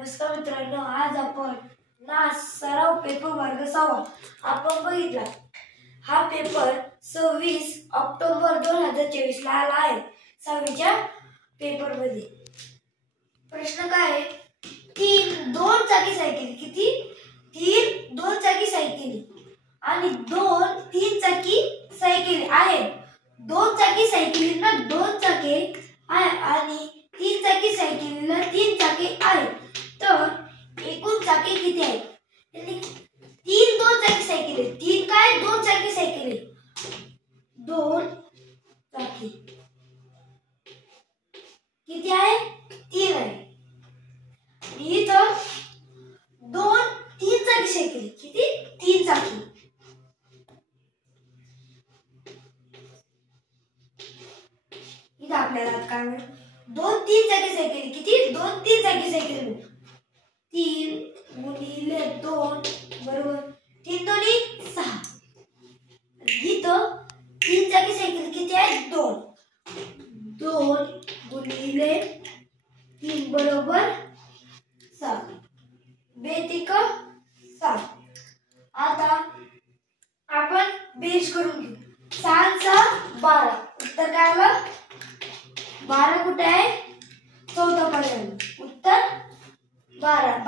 नमस्कार मित्रांनो, आज आपण नास सराव पेपर वर्ग 6 आपण बघितला। हा पेपर 26 ऑक्टोबर 2024 ला आला आहे। 6वीच्या पेपर मध्ये प्रश्न काय आहे? 3 2 चाकी सायकल किती? 3 2 चाकी सायकल आणि 2 3 चाकी सायकल आहेत। 2 चाकी सायकलींना 2 चाके आहे आणि 3 चाकी सायकलीला 3 चाके आहेत। तर एकूण चाके किती आहेत? यानी 3 2 चाकी सायकल आहे। 3 काय 2 चाकी सायकल आहे। 2 चाकी किती आहे? 3 आहे। इथं 2 3 चाकी सायकल किती? 3 चाकी। इथं आपल्याला काय मिळेल? 2 3 चाकी सायकल किती? 2 3 चाकी सायकल 3 गुणिले 2 बरोबर 3 दोन्ही 6। इथं 3 चाकी सायकल किती आहे? 2 2 गुणिले 3 बरोबर 7 बेतिक 7। आता आपण बेरीज करून घेऊ। 6 6 12 उत्तर काय आलं? 12 कुठे आहे? चौथा पर्याय उत्तर 12।